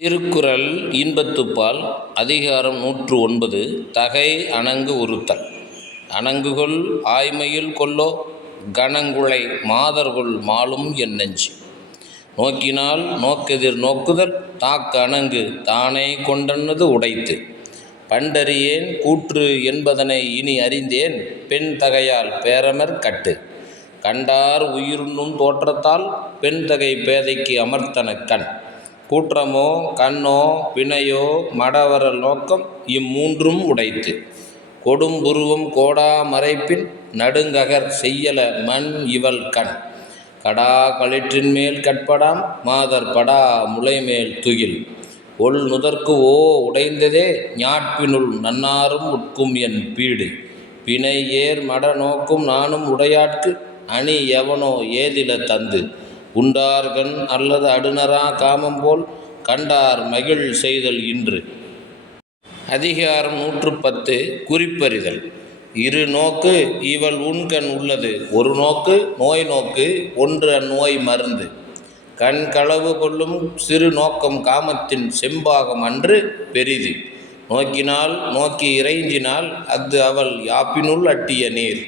திருக்குறள் இன்பத்துப்பால் அதிகாரம் 109 தகை அணங்கு உறுத்தல். அணங்குகொள் ஆய்மையில் கொல்லோ கணங்குழை மாதர்கொள் மாலும் எண்ணெஞ்சு. நோக்கினால் நோக்கெதிர் நோக்குதல் தாக்கு அணங்கு தானே கொண்டனது உடைத்து. பண்டறியேன் கூற்று என்பதனை இனி அறிந்தேன் பெண் தகையால் பேரமர் கட்டு. கண்டார் உயிருண்ணும் தோற்றத்தால் பெண் தகை பேதைக்கு அமர்த்தன கண். கூற்றமோ கண்ணோ வினையோ மடவரல் நோக்கம் இம்மூன்றும் உடைத்து. கொடும்புருவம் கோடா மறைப்பின் நடுங்ககர் செய்யல மண் இவள் கண். கடா களிற்றின் மேல் கட்படாம் மாதர் படா முளைமேல் துகில். ஒள் நுதற்கு ஓ உடைந்ததே ஞாட்பினுள் நன்னாரும் உட்கும் என் பீடு. பிணை ஏர் மட நோக்கும் நானும் உடையாட்கு அணி எவனோ ஏதில தந்து. உண்டார்கண் அல்லது அடுநரா காமம் போல் கண்டார் மகிழ் செய்தல் இன்று. அதிகாரம் 110 குறிப்பறிதல். இரு நோக்கு இவள் உண்கண் உள்ளது ஒரு நோக்கு நோய் நோக்கு ஒன்று அந்நோய் மருந்து. கண் களவு கொள்ளும் சிறு நோக்கம் காமத்தின் செம்பாகம் அன்று பெரிது. நோக்கினால் நோக்கி இறைஞ்சினால் அஃது அவள் யாப்பினுள் அட்டிய நீர்.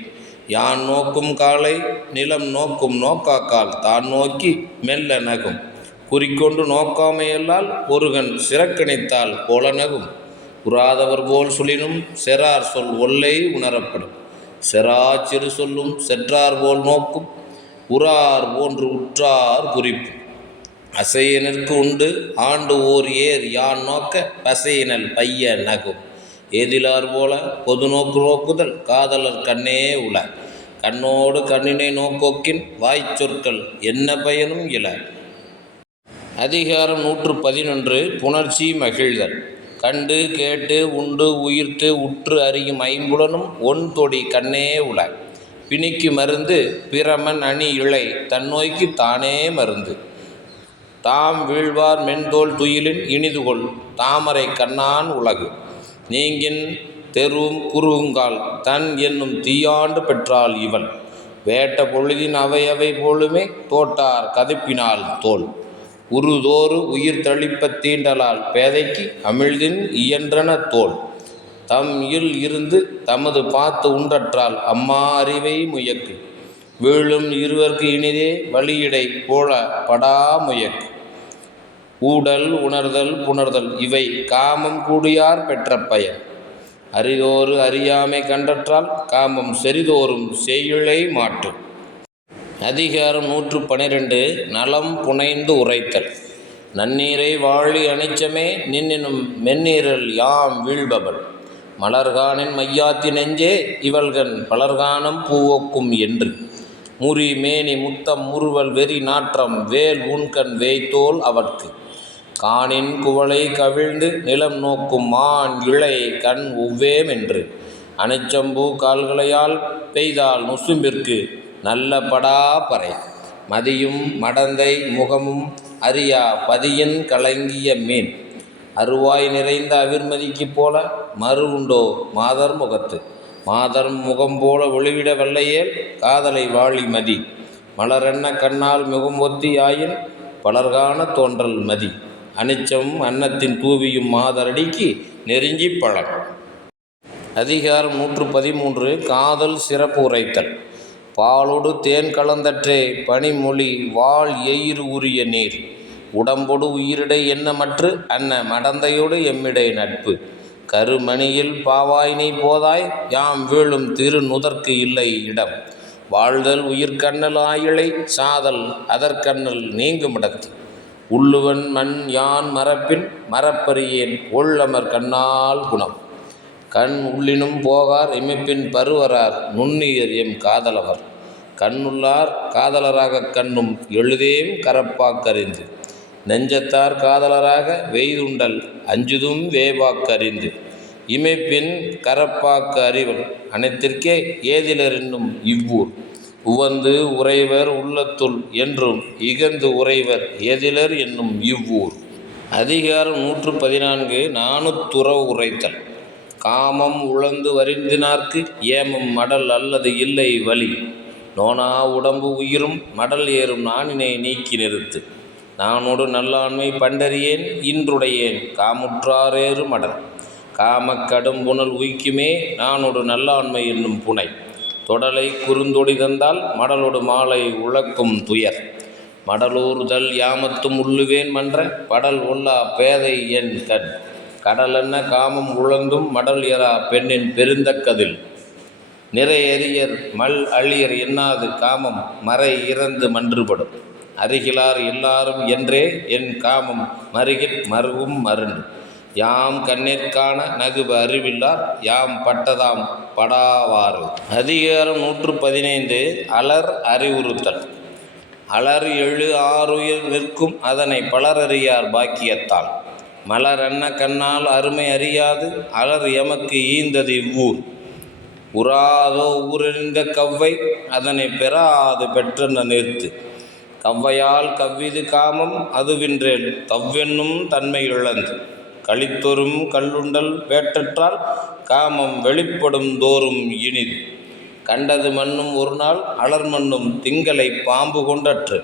யான் நோக்கும் காலை நிலம் நோக்கும் நோக்காக்கால் தான் நோக்கி மெல்ல நகும். குறிக்கொண்டு நோக்காமையல்லால் ஒருகன் சிறக்கணித்தால் போல நகும். உறாதவர் போல் சுழினும் செறார் சொல் ஒல்லை உணரப்படும். செறா சிறு சொல்லும் செற்றார் போல் நோக்கும் உறார் போன்று உற்றார் குறிப்பு. அசையினருக்கு உண்டு ஆண்டு ஓர் ஏர் யான் நோக்க பசையினல் பைய நகும். ஏதிலார் போல பொது நோக்கு நோக்குதல் காதலர் கண்ணே உள. கண்ணோடு கண்ணினை நோக்கோக்கின் வாய்ச்சொற்கள் என்ன பயனும் இல. அதிகாரம் 111 புணர்ச்சி மகிழ்தல். கண்டு கேட்டு உண்டு உயிர்த்து உற்று அறியும் ஐம்புலனும் ஒன் தொடி கண்ணே உள. பிணிக்கு மருந்து பிரமன் அணி இழை தன்னோய்க்கு தானே மருந்து. தாம் வீழ்வார் மென்தோல் துயிலின் இனிதுகொள் தாமரை கண்ணான் உலகு. நீங்கின் தெருவும் குறுகுங்கால் தன் என்னும் தீயாண்டு பெற்றாள் இவள். வேட்ட பொழுதின் அவை போலுமே தோட்டார் கதுப்பினால் தோல். உருதோறு உயிர் தளிப்பத் தீண்டலால் பேதைக்கு அமிழ்தின் இயன்றன தோல். தம் இல் இருந்து தமது பார்த்து உண்டற்றால் அம்மா அறிவை முயக்கு. வீழும் இருவர்க்கு இனிதே வழியிடை போல படா முயக்கு. ஊடல் உணர்தல் புணர்தல் இவை காமம் கூடியார் பெற்ற பயன். அரிதோறு அறியாமை கண்டற்றால் காமம் செறிதோறும் செய்யுளை மாட்டு. அதிகாரம் 112 நலம் புனைந்து உரைத்தல். நன்னீரை வாழி அனிச்சமே நின்னினும் மென்னீரல் யாம் வீழ்பவள். மலர்கானின் மையாத்தி நெஞ்சே இவள்கண் பலர்கானம் பூவொக்கும் என்று. முறி மேனி முத்தம் முறுவல் வெறி நாற்றம் வேல் உண்கண் வேய்த்தோல் அவற்கு. காணின் குவளை கவிழ்ந்து நிலம் நோக்கும் மான் இழை கண் ஒவ்வேம் என்று. அனிச்சம்பூ கால்களையால் பெய்தால் நுசும்பிற்கு நல்ல படா பறை. மதியும் மடந்தை முகமும் அறியா பதியின் கலங்கிய மீன். அருவாய் நிறைந்த அவிர்மதிக்கு போல மறு உண்டோ மாதர் முகத்து. மாதர் முகம் போல ஒளிவிட வெள்ளையேல் காதலை வாழி மதி. மலரென்ன கண்ணால் முகம் ஒத்தி ஆயின் பலர்கான தோன்றல் மதி. அனிச்சம் அன்னத்தின் தூவியும் மாதரடிக்கு நெருங்கி பழம். அதிகாரம் 113 காதல் சிறப்பு உரைத்தல். பாலொடு தேன் கலந்தற்றே பனிமொழி வாள் எயிறு உரிய நீர். உடம்பொடு உயிரிடை எண்ணமற்று அன்ன மடந்தையோடு எம்மிடை நட்பு. கருமணியில் பாவாய் நீ போதாய் யாம் வீழும் திரு நுதற்கு இல்லை இடம். வாழ்தல் உயிர்கண்ணல் ஆயிழை சாதல் அதற்கண்ணல் நீங்குமிடத்து. உள்ளுவன் மண் யான் மறப்பின் மறப்பறியேன் ஒள்ளமர் கண்ணால் குணம். கண் உள்ளினும் போகார் இமைப்பின் பருவரார் நுண்ணியர் எம் காதலவர். கண்ணுள்ளார் காதலராக கண்ணும் எழுதேம் கரப்பாக்கறிந்து. நெஞ்சத்தார் காதலராக வெய்துண்டல் அஞ்சுதும் வேவாக்கறிந்து. இமைப்பின் கரப்பாக்கு அறிவல் அனைத்திற்கே ஏதிலர் என்னும் இவ்வூர். உவந்து உறைவர் உள்ளத்துள் என்றும் இகந்து உறைவர் ஏதிலர் என்னும் இவ்வூர். அதிகாரம் 114 நாணுத்துறவு உரைத்தல். காமம் உழந்து வரிந்தினார்க்கு ஏமம் மடல் அல்லது இல்லை வலி. நோனா உடம்பு உயிரும் மடல் ஏறும் நாணினை நீக்கி நிறுத்து. நானொடு நல்லாண்மை பண்டறியேன் இன்றுடையேன் காமுற்றாரேறு மடல் காமக் கடும்புணல் உய்க்குமே நானொடு நல்லாண்மை என்னும் புனை தொடலை குறுந்தொடி தந்தால் மடலொடு மாலை உழக்கும் துயர் மடலூர்தல் யாமத்தும் உள்ளுவேன் மன்ற படல் ஒல்லா பேதை என் கண் கடலென்ன காமம் உழந்தும் மடல் எறா பெண்ணின் பெருந்தக்கதில் நிறை எறியர் மல் அழியர் எண்ணாது காமம் மறை இறந்து மன்றுபடும் அருகிலார் எல்லாரும் என்றே என் காமம் மருகில் மருகும் மருண்டு யாம் கண்ணிற்கான நகுப அறிவில்லார் யாம் பட்டதாம் படாவாறு. அதிகாரம் 115. அலர் அறிவுறுத்தல். அலர் எழு ஆறுயிர் நிற்கும் அதனை பலரறியார் பாக்கியத்தால் மலரன்ன கண்ணால் அருமை அறியாது அலர் எமக்கு ஈந்தது இவ்வூர் உறாதோ ஊரெறிந்த கவ்வை அதனை பெறாது பெற்றன நிறுத்து கவ்வையால் கவ்விது காமம் அதுவின்றேல் தவ்வென்னும் தன்மை இழந்து களித்தொரும் கல்லுண்டல் வேட்டற்றால் காமம் வெளிப்படும் தோறும் இனிது கண்டது மண்ணும் ஒரு நாள் அலர் மண்ணும் திங்களை பாம்பு கொண்டற்று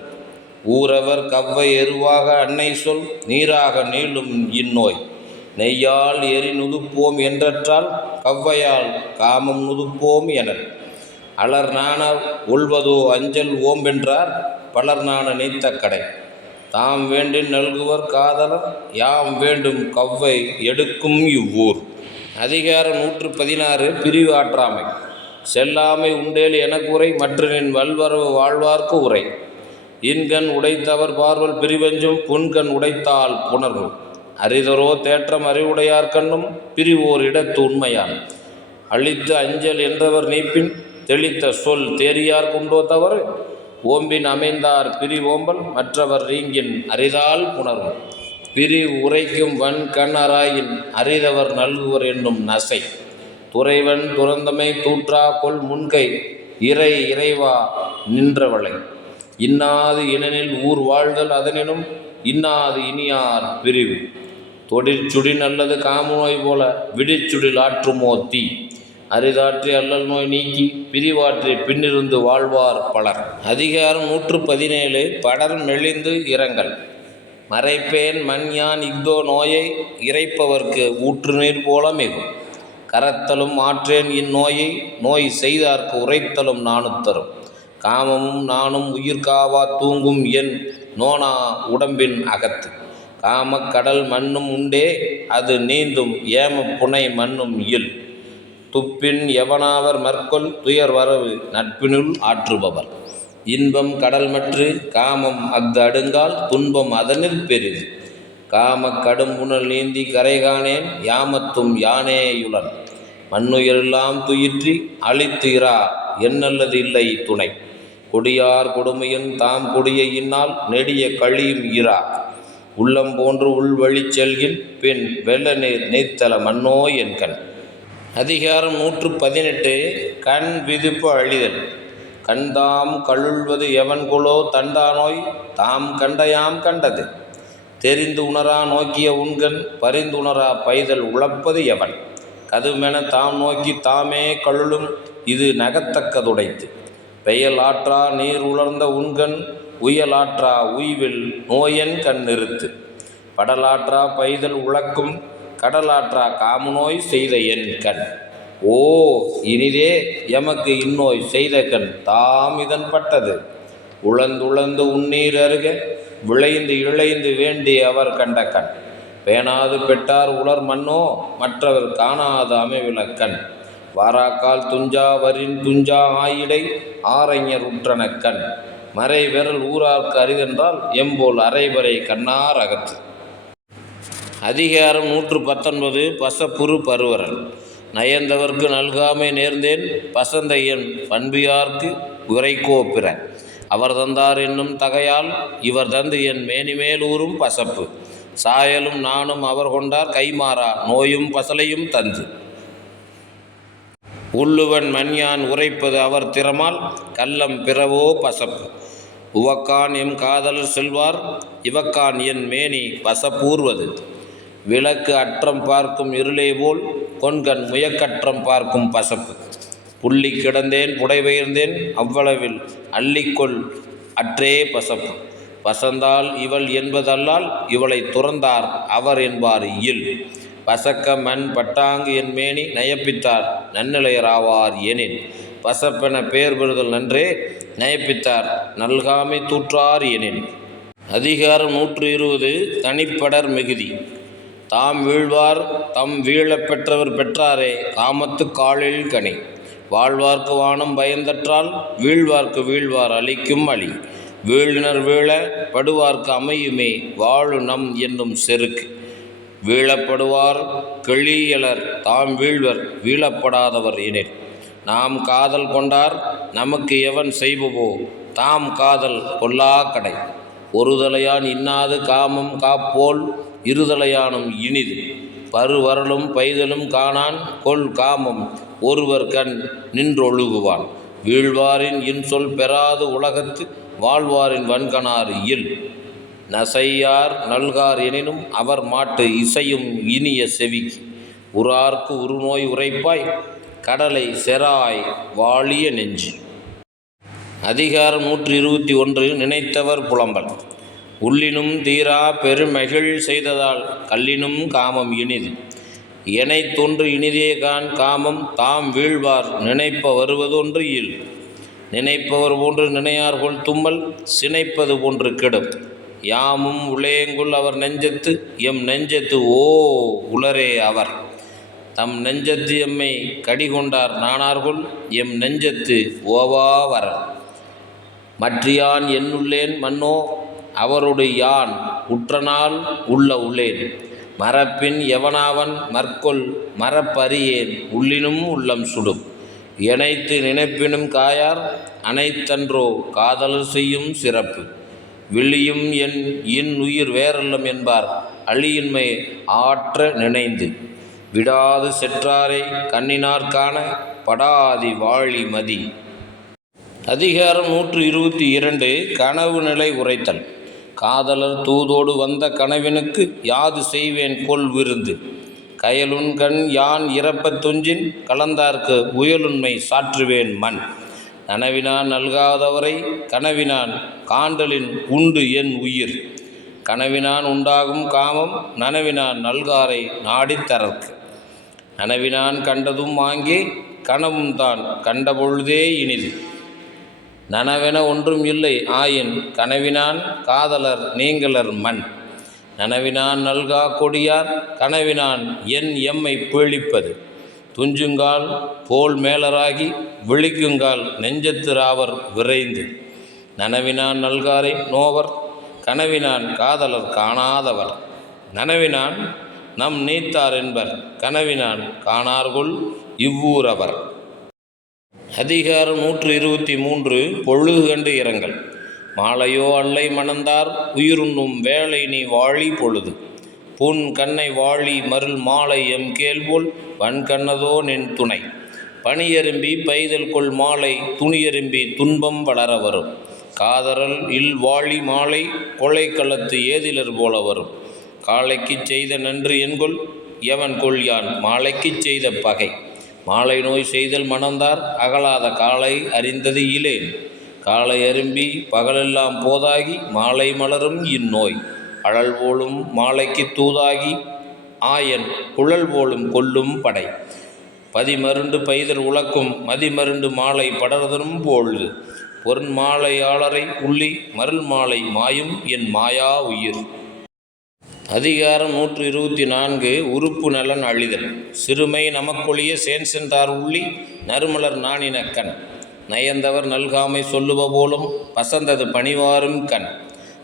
ஊரவர் கவ்வை எருவாக அன்னை சொல் நீராக நீளும் இந்நோய் நெய்யால் எரி நுதுப்போம் என்றற்றால் கவ்வையால் காமம் நுதுப்போம் எனல் அலர் நாண ஒல்வதோ அஞ்சல் ஓம்பென்றார் பலர் நாண நீத்த கடை தாம் வேண்டின் நல்குவர் காதலர் யாம் வேண்டும் கவ்வை எடுக்கும் இவ்வூர். அதிகாரம் 116. பிரிவு ஆற்றாமை. செல்லாமை உண்டேல் எனக்கு உரை மற்றனின் வல்வரவு வாழ்வார்க்கு உரை இன்கண் உடைத்தவர் பார்வல் பிரிவெஞ்சும் புன்கண் உடைத்தால் புணர்வு அரிதரோ தேற்றம் அறிவுடையார் கண்ணும் பிரிவோர் இடத்து உண்மையால் அழித்து அஞ்சல் என்றவர் நீப்பின் தெளித்த சொல் தேரியார் குண்டோ தவறு ஓம்பின் அமைந்தார் பிரிவோம்பல் மற்றவர் ரீங்கின் அரிதால் புணர்வு பிரிவு உரைக்கும் வன் கண் அராயின் அரிதவர் நல்குவர் என்னும் நசை துறைவன் துறந்தமை தூற்றா கொள் முன்கை இறை இறைவா நின்றவளை இன்னாது இனனில் ஊர் வாழ்தல் அதனினும் இன்னாது இனியார் பிரிவு தொடிற்சுடி நல்லது காமநோய் போல விடிச்சுடில் ஆற்றுமோ தீ அரிதாற்றி அல்லல் நோய் நீக்கி பிரிவாற்றி பின்னிருந்து வாழ்வார் பலர். அதிகாரம் 117. படர் மெலிந்து இரங்கல். மறைப்பேன் மண்யான் இஃதோ நோயை இறைப்பவர்க்கு ஊற்று நீர் போல மிகும் கரத்தலும் ஆற்றேன் இந்நோயை நோய் செய்தார்க்கு உரைத்தலும் நாணுத்தரும் காமமும் நானும் உயிர்காவா தூங்கும் என் நோனா உடம்பின் அகத்து காமக் கடல் மண்ணும் உண்டே அது நீந்தும் ஏம புனை மண்ணும் இல் துப்பின் எவனாவர் மற்கொள் துயர் வரவு நட்பினுள் ஆற்றுபவர் இன்பம் கடல்மற்று காமம் அஃது அடுங்கால் துன்பம் அதனில் பெரிது காமக் கடும்புணல் நீந்தி கரைகாணேன் யாமத்தும் யானேயுளன் மண்ணுயிரெல்லாம் துயிற்றி அழித்து இரா என்னல்லது இல்லை துணை கொடியார் கொடுமையின் தாம் கொடிய இந்நாள் நெடிய கழியும் இரா உள்ளம் போன்று உள்வழி செல்கின் பின் வெள்ள நீர் நீத்தல மண்ணோ என் கண். அதிகாரம் 118. கண் விதிப்பு அழிதல். கண்தாம் கழுள்வது எவன்குலோ தண்டானோய் தாம் கண்டயாம் கண்டது தெரிந்து உணரா நோக்கிய உண்கண் பரிந்து உணரா பைதல் உழப்பது எவன் கதுமென தாம் நோக்கி தாமே கழுளும் இது நகத்தக்கதுடைத்து பெயல் ஆற்றா நீர் உலர்ந்த உண்கண் உயலாற்றா உய்வில் நோயன் கண் நிறுத்து படலாற்றா பைதல் உழக்கும் கடலாற்றா காமநோய் செய்த என் கண் ஓ இனிதே எமக்கு இந்நோய் செய்த கண் தாம் இதன் பட்டது உழந்துழந்து உன்னீர் அருக விளைந்து இழைந்து வேண்டி அவர் கண்ட கண் பேணாது பெற்றார் உலர் மண்ணோ மற்றவர் காணாது அமைவில கண் வாராக்கால் துஞ்சா வரின் துஞ்சா ஆயிடை ஆரைஞர் உற்றன கண் மறை விரல் ஊரார்க்கு அரிதென்றால் எம்போல் அரைவரை கண்ணார் அகத்து. அதிகாரம் 119. பசப்புரு பருவரல். நயந்தவர்க்கு நல்காமை நேர்ந்தேன் பசந்தையன் பண்பியார்க்கு உரைக்கோ பிற அவர் தந்தார் என்னும் தகையால் இவர் தந்து என் மேனிமேல் ஊறும் பசப்பு சாயலும் நானும் அவர் கொண்டார் கைமாறா நோயும் பசலையும் தந்து உள்ளுவன் மண்யான் உரைப்பது அவர் திறமால் கள்ளம் பிறவோ பசப்பு உவக்கான் எம் காதலர் செல்வார் இவக்கான் என் மேனி பசப்பூர்வது விளக்கு அற்றம் பார்க்கும் இருளே போல் கொண்கண் முயக்கற்றம் பார்க்கும் பசப்பு புள்ளி கிடந்தேன் புடைவெயர்ந்தேன் அவ்வளவில் அள்ளிக்கொள் அற்றே பசப்பு பசந்தால் இவள் என்பதல்லால் இவளை துறந்தார் அவர் என்பார் இல். பசக்க மண் பட்டாங்கு என் மேனி நயப்பித்தார் நன்னிலையராவார் எனின். பசப்பென பேர் பெறுதல் நன்றே நயப்பித்தார் நல்காமை தூற்றார் எனின். அதிகாரம் 120 தனிப்படர் மிகுதி. தாம் வீழ்வார் தம் வீழப் பெற்றவர் பெற்றாரே காமத்து காலில் கனி. வாழ்வார்க்கு வானம் பயந்தற்றால் வீழ்வார்க்கு வீழ்வார் அளிக்கும் அழி. வீழினர் வீழ படுவார்க்கு அமையுமே வாழு நம் என்னும் செருக்கு. வீழப்படுவார் கெளியலர் தாம் வீழ்வர் வீழப்படாதவர் எனில். நாம் காதல் கொண்டார் நமக்கு எவன் செய்பவோ தாம் காதல் கொல்லா கடை. ஒருதலையான் இன்னாது காமம் காப்போல் இருதலையானும் இனிது. பருவரலும் பைதலும் காணான் கொல் காமம் ஒருவர் கண் நின்றொழுகுவான். வீழ்வாரின் இன்சொல் பெறாது உலகத்து வாழ்வாரின் வன்கணார் இல். நசையார் நல்கார் எனினும் அவர் மாட்டு இசையும் இனிய செவிக்கு. உறார்க்கு உருநோய் உரைப்பாய் கடலை செராய் வாழிய நெஞ்சு. அதிகாரம் 121 நினைத்தவர் புலம்பல். உள்ளினும் தீரா பெருமகிழ் செய்ததால் கல்லினும் காமம் இனிது. எனை தொன்று இனிதே கான் காமம் தாம் வீழ்வார் நினைப்ப வருவதொன்று இல். நினைப்பவர் போன்று நினையார்கொள் தும்மல் சினைப்பது போன்று கெடும். யாமும் உளேங்குள் அவர் நெஞ்சத்து எம் நெஞ்சத்து ஓ உளரே அவர். தம் நெஞ்சத்து எம்மை கடிகொண்டார் நானார்கொள் எம் நெஞ்சத்து ஓவா வரன். மற்றியான் என்னுள்ளேன் மன்னோ அவரொடு யான் உற்றனால் உள்ள உள்ளேன். மரப்பின் எவனாவன் மற்கொள் மரப்பறியேன் உள்ளினும் உள்ளம் சுடும். எனைத்து நினைப்பினும் காயார் அனைத்தன்றோ காதலர் செய்யும் சிறப்பு. விழியும் என் உயிர் வேறல்லம் என்பார் அழியின்மை ஆற்ற நினைந்து. விடாது செற்றாரை கண்ணினார் காண படாதி வாழி மதி. அதிகாரம் 122 கனவு நிலை உரைத்தல். காதலர் தூதோடு வந்த கனவினுக்கு யாது செய்வேன் கொல் விருந்து. கயலுன் கண் யான் இறப்பத் துஞ்சின் கலந்தார்க்கு உயலுண்மை சாற்றுவேன் மண். நனவினான் நல்காதவரை கனவினான் காண்டலின் உண்டு என் உயிர். கனவினான் உண்டாகும் காமம் நனவினான் நல்காரை நாடித்தரற்கு. நனவினான் கண்டதும் ஆங்கே கனவும் தான் கண்டபொழுதே இனிது. நனவென ஒன்றும் இல்லை ஆயின் கனவினான் காதலர் நீங்களர் மண். நனவினான் நல்கா கொடியார் கனவினான் என் எம்மை பீழிப்பது. துஞ்சுங்கால் போல் மேலராகி விழிக்குங்கால் நெஞ்சத்திராவர் விரைந்து. நனவினான் நல்காரை நோவர் கனவினான் காதலர் காணாதவர். நனவினான் நம் நீத்தார் என்பர் கனவினான் காணார்கொள் இவ்வூரவர். அதிகாரம் 123 பொழுது கண்டு இரங்கல். மாலையோ அல்லை மணந்தார் உயிருண்ணும் வேலை நீ வாழி பொழுது. புன் கண்ணை வாழி மருள் மாலை எம் கேள்போல் வன்கண்ணதோ நின் துணை. பனியரும்பி பைதல் கொள் மாலை துணியரும்பி துன்பம் வளர வரும். காதரல் இல் வாழி மாலை கொலை களத்து ஏதிலர் போல வரும். காலைக்குச் செய்த நன்று என்கொள் எவன் கொள் யான் மாலைக்குச் செய்த பகை. மாலை நோய் செய்தல் மணந்தார் அகலாத காலை அறிந்தது இலேன். காலை அரும்பி பகலெல்லாம் போதாகி மாலை மலரும் இந்நோய். அழல் போலும் மாலைக்கு தூதாகி ஆயன் குழல் போலும் கொல்லும் படை. பதிமருண்டு பைதல் உழக்கும் மதிமருண்டு மாலை படர்தனும் பொழுது. பொருண் மாலையாளரை உள்ளி மருள் மாலை மாயும் என் மாயா உயிர். அதிகாரம் 124 உறுப்பு நலன் அழிதல். சிறுமை நமக்கொழிய சென்றார் உள்ளி நறுமலர் நாணினக்கண். நயந்தவர் நல்காமை சொல்லுவ போலும் பசந்தது பணிவாரும் கண்.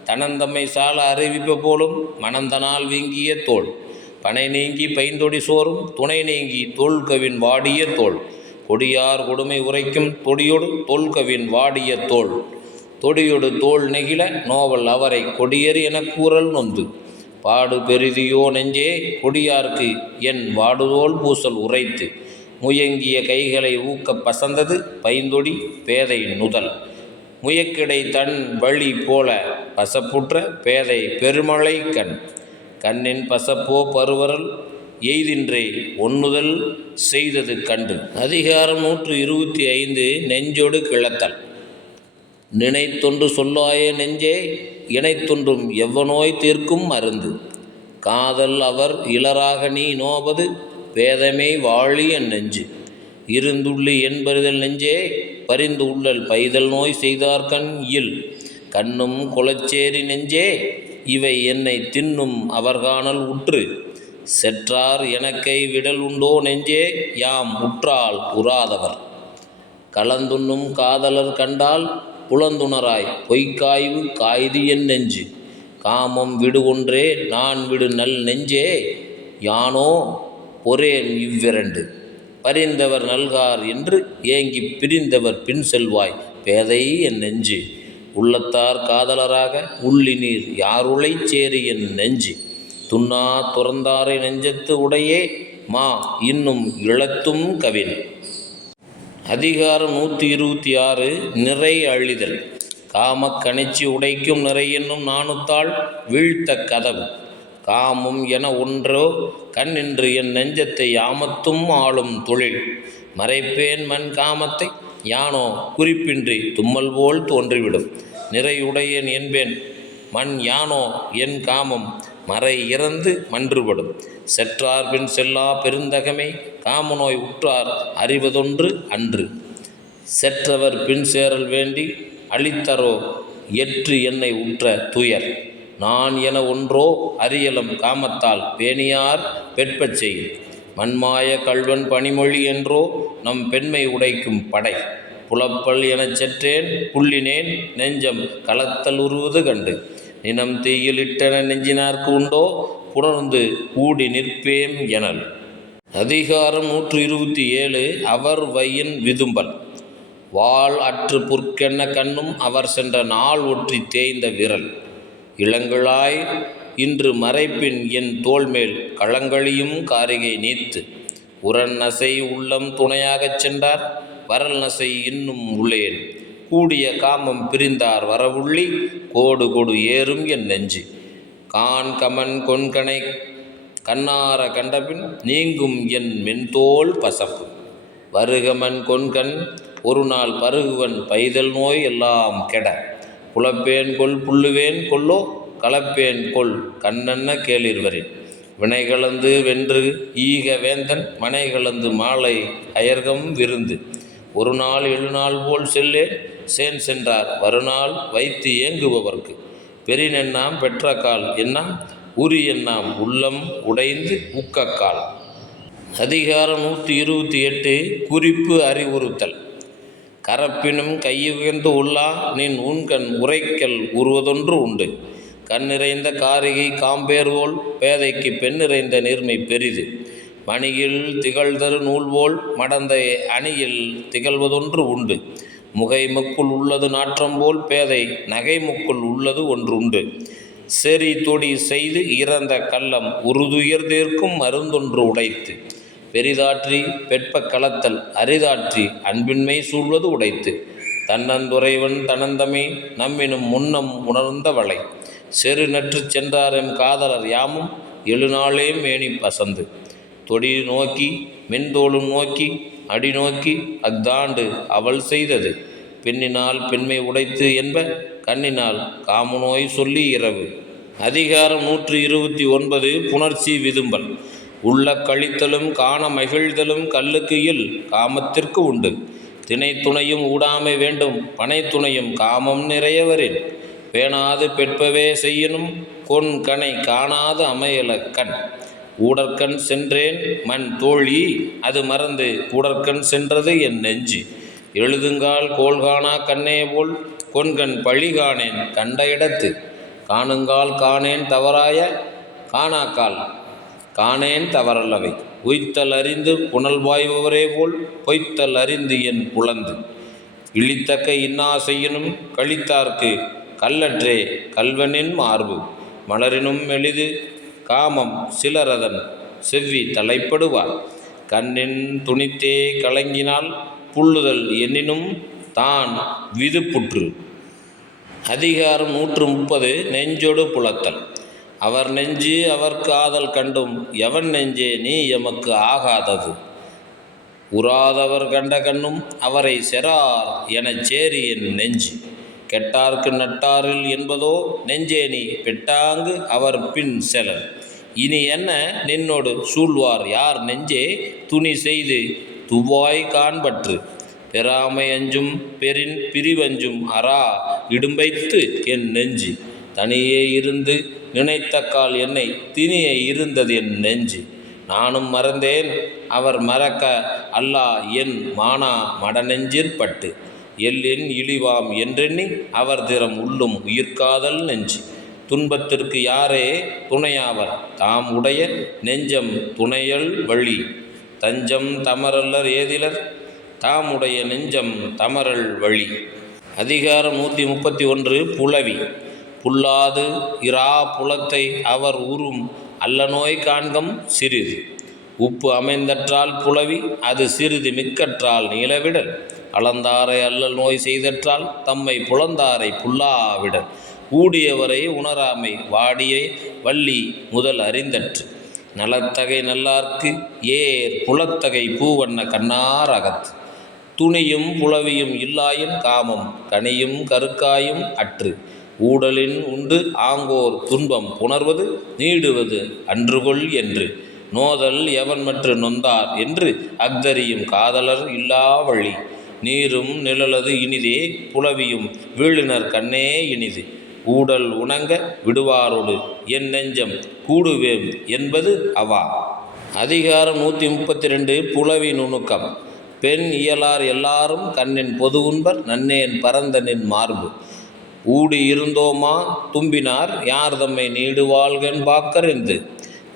தனந்தம்மை சால அறிவிப்ப போலும் மணந்தனால் வீங்கிய தோள். பனை நீங்கி பைந்தொடி சோறும் துணை நீங்கி தோல்கவின் வாடிய தோள். கொடியார் கொடுமை உரைக்கும் தொடியொடு தோல்கவின் வாடிய தோள். தொடியொடு தோல் நெகிழ நோவல் அவரை கொடியர் எனக் கூறல் நொந்து. பாடு பெரிதியோ நெஞ்சே கொடியார்க்கு என் வாடுதோல் பூசல் உரைத்து. முயங்கிய கைகளை ஊக்கப் பசந்தது பைந்தொடி பேதை நுதல். முயக்கிடை தன் வழி போல பசப்புற்ற பேதை பெருமழை கண். கண்ணின் பசப்போ பருவரல் எய்தின்றே ஒன்னுதல் செய்தது கண்டு. அதிகாரம் 125 நெஞ்சொடு கிளத்தல். நினைத்தொன்று சொல்லாய நெஞ்சே இணைத்தொன்றும் எவ்வநோய் தீர்க்கும் மருந்து. காதல் அவர் இலராக நீ நோவது வேதமே வாழி என் நெஞ்சு. இருந்துள்ளி என்பறிதல் நெஞ்சே பரிந்து உள்ளல் பைதல் நோய் செய்தார்கண் இல். கண்ணும் குலச்சேரி நெஞ்சே இவை என்னை தின்னும் அவர்காணல் உற்று. செற்றார் எனக்கை விடல் உண்டோ நெஞ்சே யாம் உற்றால் உறாதவர். கலந்துண்ணும் காதலர் கண்டால் புலந்துணராய் பொய்க்காய்வு காய்து என் நெஞ்சு. காமம் விடு ஒன்றே நான் விடு நல் நெஞ்சே யானோ பொறேன் இவ்விரண்டு. பரிந்தவர் நல்கார் என்று ஏங்கிப் பிரிந்தவர் பின் செல்வாய் பேதை என் நெஞ்சு. உள்ளத்தார் காதலராக உள்ளினீர் யாருளைச் சேரி என் நெஞ்சு. துன்னா துறந்தாரை நெஞ்சத்து உடையே மா இன்னும் இழத்தும் கவின். அதிகாரம் 126 நிறை அழிதல். காமக் கணிச்சி உடைக்கும் நிறை என்னும் நாணுத்தாள் வீழ்த்த கதவு. காமம் என ஒன்றோ கண்ணின்று என் நெஞ்சத்தை யாமத்தும் ஆளும் தொழில். மறைப்பேன் மண் காமத்தை யானோ குறிப்பின்றி தும்மல் போல் தோன்றிவிடும். நிறையுடையேன் என்பேன் மண் யானோ என் காமம் மறை இறந்து மன்றுபடும். செற்றார் பின் செல்லா பெருந்தகமே காமநோய் உற்றார் அறிவதொன்று அன்று. செற்றவர் பின் சேரல் வேண்டி அளித்தரோ எற்று என்னை உற்ற துயர். நான் என ஒன்றோ அறியலம் காமத்தால் பேணியார் பெற்பச் செய்யும். மண்மாய கள்வன் பனிமொழி என்றோ நம் பெண்மை உடைக்கும் படை. புலப்பல் எனச் செற்றேன் புள்ளினேன் நெஞ்சம் கலத்தல் உருவது கண்டு. நினம் தீயில் இட்டன நெஞ்சினார்க்கு உண்டோ புணர்ந்து ஊடி நிற்பேம் எனல். அதிகாரம் 127 அவர் வையின் விதும்பல். வாள் அற்று புற்கென்ன கண்ணும் அவர் சென்ற நாள் ஒற்றி தேய்ந்த விரல். இளங்கிழாய் இன்று மறைப்பின் என் தோள்மேல் களங்களியும் காரிகை நீத்து. உரன் நசை உள்ளம் துணையாகச் சென்றார் வரல் நசை இன்னும் உள்ளேன். கூடிய காமம் பிரிந்தார் வரவுள்ளி கோடு கொடு ஏறும் என் நெஞ்சு. கான் கமன் கொன்கனை கண்ணார கண்டபின் நீங்கும் என் மென்தோல் பசப்பு. வருகமன் கொன்கண் ஒரு நாள் பருகுவன் பைதல் நோய் எல்லாம் கெட. புலப்பேன் கொல் புல்லுவேன் கொல்லோ கலப்பேன் கொல் கண்ணன்ன கேளிர்வரின். வினைகளந்து வென்று ஈக வேந்தன் மனைகளந்து மாலை அயர்கம் விருந்து. ஒரு நாள் 7 நாள் போல் செல்லேன் சேன் சென்றார் வருநாள் வைத்து ஏங்குபவர்க்கு. பெரினென்னாம் பெற்றக்கால் என்னாம் உரி என்னாம் உள்ளம் உடைந்து உக்கக்கால். அதிகாரம் 128 குறிப்பு அறிவுறுத்தல். கரப்பினும் கையுயர்ந்து உள்ளா நின் உண்கண் உரைக்கல் உருவதொன்று உண்டு. கண் நிறைந்த காரிகை காம்பேர்வோல் பேதைக்கு பெண் நிறைந்த நீர்மை பெரிது. மணியில் திகழ்தரு நூல்போல் மடந்த அணியில் திகழ்வதொன்று உண்டு. முகைமுக்குள் உள்ளது நாற்றம்போல் பேதை நகைமுக்குள் உள்ளது ஒன்று உண்டு. செறி தொடி செய்து இறந்த கள்ளம் உறுதுயர்தேர்க்கும் மருந்தொன்று உடைத்து. பெரிதாற்றி பெற்ப களத்தல் அரிதாற்றி அன்பின்மை சூழ்வது உடைத்து. தன்னந்துறைவன் தனந்தமே நம்மினும் முன்னம் உணர்ந்த வளை. செரு நற்றுச் சென்றாரெம் காதலர் யாமும் 7 நாளே மேனி பசந்து. தொடி நோக்கி மென்தோளும் நோக்கி அடி நோக்கி அஃதாண்டு அவள் செய்தது. பெண்ணினால் பெண்மை உடைத்து என்ப கண்ணினால் காமநோய் சொல்லி இரவு. அதிகாரம் 129 புணர்ச்சி விதும்பல். உள்ள கழித்தலும் காண மகிழ்தலும் கல்லுக்கு இல் காமத்திற்கு உண்டு. திணை துணையும் ஊடாமை வேண்டும் பனை துணையும் காமம் நிறையவரின். பேணாது பெற்பவே செய்யணும் கொன் கனை காணாது அமையல கண். ஊடற்கண் சென்றேன் மண் தோழி அது மறந்து கூடற்கண் சென்றது என் நெஞ்சு. எழுதுங்கால் கோல்காணா கண்ணே போல் கொன்கண் பழி காணேன் கண்ட இடத்து. காணுங்கால் காணேன் தவறாய காணாக்கால் காணேன் தவறல்லவை. உய்த்தல் அறிந்து புனல் வாய்பவரே போல் பொய்த்தல் அறிந்து என் புலந்து. இழித்தக்க இன்னா செய்யணும் கழித்தார்க்கு கல்லற்றே கல்வனின் மார்பு. மலரினும் எளிது காமம் சிலரதன் செவ்வி தலைப்படுவார். கண்ணின் துணித்தே கலங்கினால் புல்லுதல் எண்ணினும் தான் விதுப்புற்று. அதிகாரம் 130 நெஞ்சொடு புலத்தல். அவர் நெஞ்சு அவர் காதல் கண்டும் எவன் நெஞ்சே நீ எமக்கு ஆகாதது. உறாதவர் கண்ட கண்ணும் அவரை செறார் எனச் சேரி என் நெஞ்சு. கெட்டார்க்கு நட்டாரில் என்பதோ நெஞ்சே நீ பெட்டாங்கு அவர் பின் செலல். இனி என்ன நின்னோடு சூழ்வார் யார் நெஞ்சே துணி செய்து துவாய் காண்பற்று. பெறாமை அஞ்சும் பெரின் பிரிவஞ்சும் அரா இடும்பைத்து என் நெஞ்சு. தனியே இருந்து நினைத்தக்கால் என்னை திணிய இருந்தது என் நெஞ்சு. நானும் மறந்தேன் அவர் மறக்க அல்லா என் மானா மடநெஞ்சிற்பட்டு. எல்லின் இழிவாம் என்றெண்ணி அவர் திறம் உள்ளும் உயிர்காதல் நெஞ்சு. துன்பத்திற்கு யாரே துணையாவர் தாம் உடைய நெஞ்சம் துணையல் வழி. தஞ்சம் தமரல்லர் ஏதிலர் தாமுடைய நெஞ்சம் தமரல் வழி. அதிகாரம் 131. புலவி. புல்லாது இரா புலத்தை அவர் உறும் அல்லநோய் காண்கம் சிறிது. உப்பு அமைந்தற்றால் புலவி அது சிறிது மிக்கற்றால் நீளவிடல். அளந்தாரை அல்லல் நோய் செய்தற்றால் தம்மை புலந்தாரை புல்லாவிடல். ஊடியவரை உணராமை வாடிய வள்ளி முதல் அறிந்தற்று. நலத்தகை நல்லார்க்கு ஏர் புலத்தகை பூவண்ண கண்ணார் அகத்து. துணியும் புலவியும் இல்லாயின் காமம் கனியும் கருக்காயும் அற்று. ஊடலின் உண்டு ஆங்கோர் துன்பம் புணர்வது நீடுவது அன்றுகொள் என்று. நோதல் எவன்மற்று நொந்தார் என்று அஃதறியும் காதலர் இல்லா வழி. நீரும் நிழலது இனிதே புலவியும் வீழினர் கண்ணே இனிது. ஊடல் உணங்க விடுவாரோடு என் நெஞ்சம் கூடுவேம் என்பது அவா. அதிகாரம் 132. புலவி நுணுக்கம். பெண் இயலார் எல்லாரும் கண்ணின் பொது உண்பர் நன்னேன் பரந்தனின் மார்பு. ஊடி இருந்தோமா தும்பினார் யார் தம்மை நீடுவாள்கண் பாக்கறிந்து.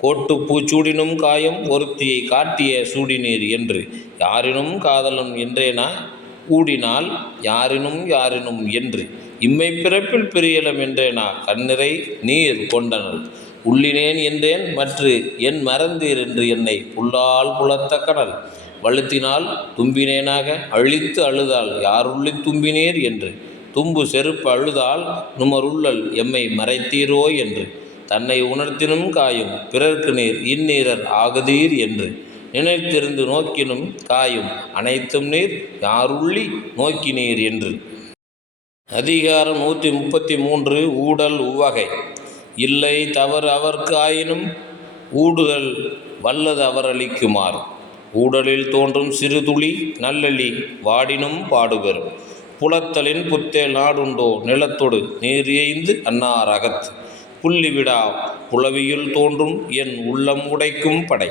கோட்டு பூச்சூடினும் காயம் ஒருத்தியை காட்டிய சூடினீர் என்று. யாரினும் காதலன் என்றேனா ஊடினால் யாரினும் என்று. இம்மை பிறப்பில் பிரியலம் என்றேனா கண்ணிறை நீர் கொண்டனள். உள்ளினேன் என்றேன் மற்று என் மறந்தீர் என்று என்னை புல்லால் புலத்த கடல். வழுத்தினால் தும்பினேனாக அழித்து அழுதால் யாருள்ளி தும்பினீர் என்று. தும்பு செருப்பு அழுதால் நுமருள்ளல் எம்மை மறைத்தீரோ என்று. தன்னை உணர்த்தினும் காயும் பிறர்க்கு நீர் இந்நீரர் ஆகுதீர் என்று. நினைத்திருந்து நோக்கினும் காயும் அனைத்தும் நீர் யாருள்ளி நோக்கினீர் என்று. அதிகாரம் 133. ஊடல் உவகை. இல்லை தவறு அவர்க்கு ஆயினும் ஊடுதல் வல்லது அவர் அளிக்குமாறு. ஊடலில் தோன்றும் சிறு துளி நல்லளி வாடினும் பாடுபெறும். புலத்தலின் புத்தேல் நாடுண்டோ நிலத்தொடு நீர் ஏய்ந்து அன்னார் அகத்து. புள்ளிவிடா புலவியுள் தோன்றும் என் உள்ளம் உடைக்கும் படை.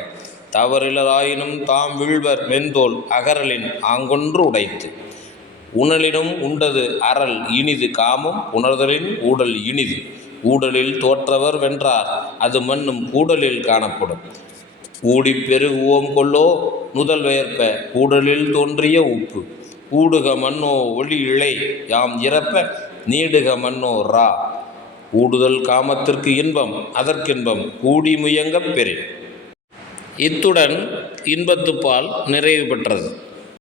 தவறிலராயினும் தாம் வீழ்வர் வெந்தோல் அகரலின் ஆங்கொன்று உடைத்து. உணலினும் உண்டது அறல் இனிது காமம் உணர்தலின் ஊடல் இனிது. ஊடலில் தோற்றவர் வென்றார் அது மன்னும் கூடலில் காணப்படும். ஊடி பெருகுவோம் கொல்லோ நுதல் வேற்ப ஊடலில் தோன்றிய உப்பு. ஊடுக மன்னோ ஒளி இழை யாம் இறப்ப நீடுக மன்னோ ரா. ஊடுதல் காமத்திற்கு இன்பம் அதற்கின்பம் கூடி முயங்கப் பெறின். இத்துடன் இன்பத்துப்பால் நிறைவு பெற்றது.